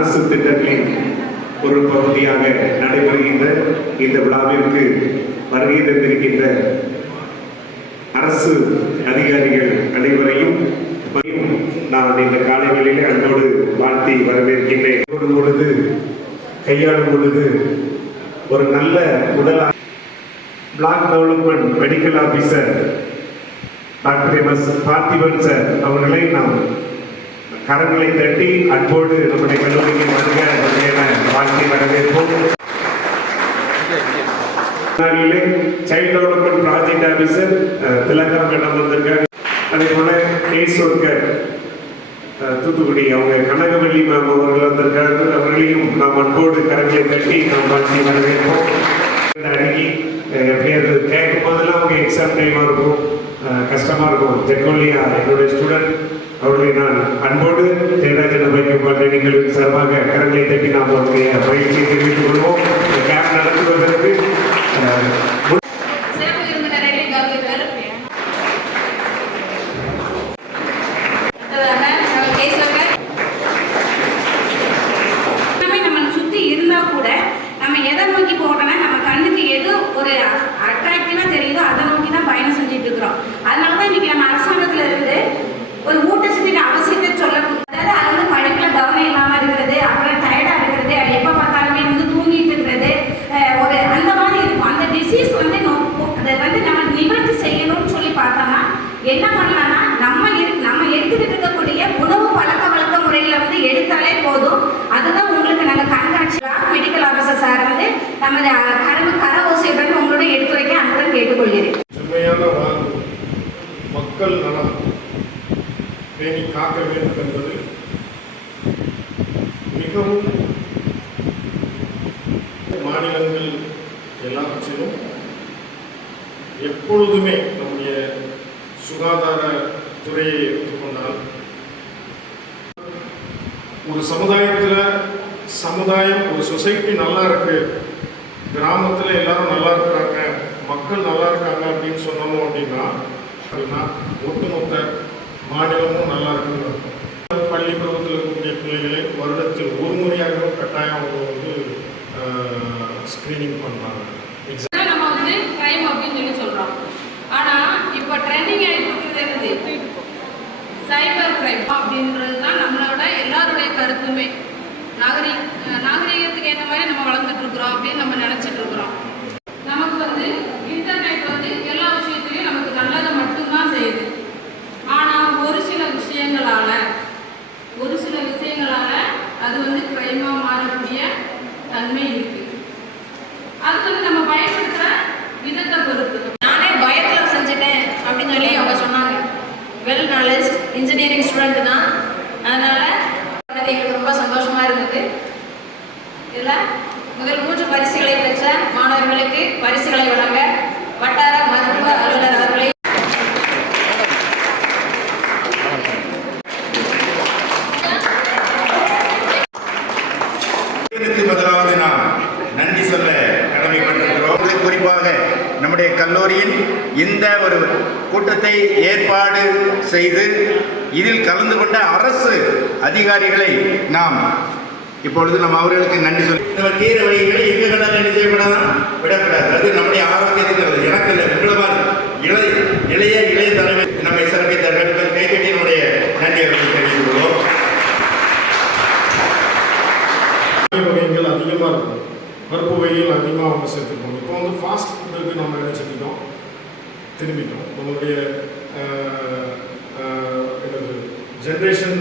அரசு திட்டங்களின் ஒரு பகுதியாக நடைபெறுகின்ற இந்த விழாவிற்கு வருகை தந்திருக்கின்ற அரசு அதிகாரிகள் அனைவரையும் நான் இந்த காலைகளிலே அன்போடு வாழ்த்தி வரவேற்கின்றேன். பொழுது கையாளும் பொழுது ஒரு நல்ல உடல் black development medical officer doctor MS. Parthiban sir அவர்களை நாம் கரங்களை தட்டி அன்போடு நம்முடைய கல்லூரிக்கு வருக என வாழ்த்தி வரவேற்போம். சைல்ட் டெவலப்மெண்ட் ப்ராஜெக்ட் ஆபீசர் திலகா மேடம் வந்திருக்காங்க. அதே போல கேஸ் ஒர்க்கர் தூத்துக்குடி அவங்க கனகவல்லி மேம் அவர்கள் வந்திருக்காங்க. அவர்களையும் நாம் அன்போடு கரங்களை தட்டி நாம் வாழ்த்தி வரவேற்போம். அன்னைக்கு எப்படியாவது கேட்கும் போதெல்லாம் அவங்க எக்ஸாம் டைமாக இருக்கும், கஷ்டமாக இருக்கும். ஜெகோலியா என்னுடைய ஸ்டூடெண்ட் அவர்களை நான் அன்போடு ஜெயராஜன் அமைக்கும் நிகழ்வின் சார்பாக கரங்களை தட்டி நாம் அவருடைய பயிற்சியை தெரிவித்துக் கொள்வோம். கேம்ப் நடத்துவதற்கு என்ன பண்ணலாம்னா நம்ம எடுத்துக்கிட்டு இருக்கக்கூடிய உணவு பழக்க வழக்க முறையில வந்து எடுத்தாலே போதும். அதுதான் உங்களுக்கு நாங்கள் கண்காட்சி மெடிக்கல் ஆபீசர் சார் வந்து நம்ம கர ஓசையுடன் உங்களோட எடுத்துரைக்க அன்புடன் கேட்டுக்கொள்கிறேன். செம்மையான மக்கள் நலம் பேணி காக்க வேண்டும் என்பது மிகவும் மாநிலங்கள் எல்லாவற்றிலும் எப்பொழுதுமே நம்முடைய சுகாதார துறையை எடுத்துக்கொண்டால் ஒரு சமுதாயம் ஒரு சொசைட்டி நல்லா இருக்கு, கிராமத்தில் எல்லாரும் நல்லா இருக்கிறாங்க, மக்கள் நல்லா இருக்காங்க அப்படின்னு சொன்னோம் அப்படின்னா ஒட்டுமொத்த மாநிலமும் நல்லா இருக்குங்க. பள்ளி பருவத்தில் இருக்கக்கூடிய பிள்ளைகளை வருடத்தில் ஒரு முறையாக கட்டாயம் அவங்க வந்து ஸ்கிரீனிங் பண்ணுறாங்க. நம்ம வந்து கிரைம் அப்படின்னு சொல்லி சொல்கிறோம். ஆனால் இப்போ ட்ரெண்டிங் ஆகிட்டு சைபர் கிரைம் அப்படின்றது தான் நம்மளோட எல்லாருடைய கருத்துமே. நாகரீகத்துக்கு ஏற்ற மாதிரி நம்ம வளர்ந்துட்டு இருக்கிறோம் அப்படின்னு நம்ம நினச்சிட்டு இருக்கிறோம். நமக்கு வந்து இன்டர்நெட் வந்து எல்லா விஷயத்துலையும் நமக்கு நல்லதை மட்டும்தான் செய்யுது. ஆனால் ஒரு சில விஷயங்களால் அது வந்து கிரைமாக மாறக்கூடிய தன்மை இருக்குது. அது வந்து நம்ம பயன்படுத்துகிற விதத்தை பொறுத்து. அப்படின்னு சொல்லி அவங்க சொன்னாங்க. வெல் நாலேஜ் இன்ஜினியரிங் ஸ்டூடெண்ட் தான், அதனால எங்களுக்கு ரொம்ப சந்தோஷமா இருந்தது. இதில் முதல் 3 பரிசுகளை பெற்ற மாணவர்களுக்கு பரிசுகளை வழங்க வட்டார மருத்துவ அலுவலர் அவர்களை முதலாவது நாம் நன்றி சொல்ல கடமைப்பட்டிருக்கிறோம். குறிப்பாக நம்முடைய கல்லூரியின் இந்த ஒரு கூட்டத்தை ஏற்பாடு செய்து இதில் கலந்து கொண்ட அரசு அதிகாரிகளை நாம் இப்பொழுது அவர்களுக்கு நன்றி சொல்லி நம்ம தீர வழிகளை எங்க கண்டாலும் என்ன செய்யப்படாதான் விடக்கூடாது. அது நம்முடைய ஆரோக்கியத்துக்கு எனக்கு இல்லை, இளைய தலைமை நம்மை சிறப்பித்த கைகட்டி நம்முடைய நன்றி அவர்களுக்கு தெரிவித்துக் கொள்வோம். வகைகள் அதிகமாக இருக்கும், பருப்பு வகைகள் அதிகமாக அவங்க சேர்த்துக்கணும். இப்போ வந்து ஃபாஸ்ட் ஃபுட்டுக்கு நம்ம என்ன செஞ்சிட்டோம், திரும்பிட்டோம். நம்மளுடைய ஜென்ரேஷன்